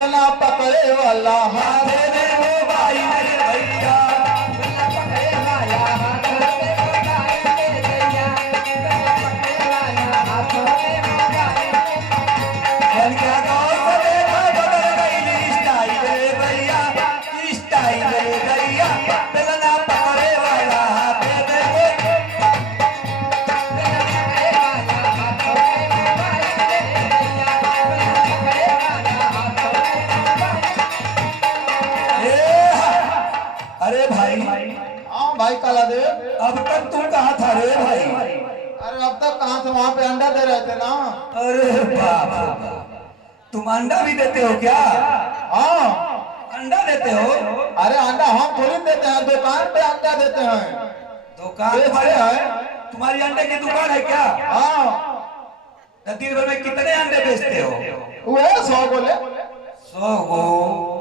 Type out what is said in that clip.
ना पकड़े वाला हाथ में मोबाइल भैया, पकड़े वाला हाथ में मोबाइल भैया, पकड़े वाला हाथ में मोबाइल। क्या गाँव से देखा बदल गई स्टाइल भैया, स्टाइल भैया, ना पकड़े वाला हाथ में अरे भाई। हाँ भाई काला देव, अब तक तुम कहाँ था रे भाई? अरे अब तक कहाँ थे, वहाँ पे अंडा दे रहे थे ना। अरे बाप, तुम अंडा भी देते हो क्या? हाँ अंडा देते हो। अरे अंडा हम थोड़ी देते हैं, दुकान पे अंडा देते हैं। दुकान बड़े हैं, तुम्हारी अंडे की दुकान है क्या? हाँ। दिन भर में कितने अंडे बेचते हो? वो 100 बोले। 100 गो।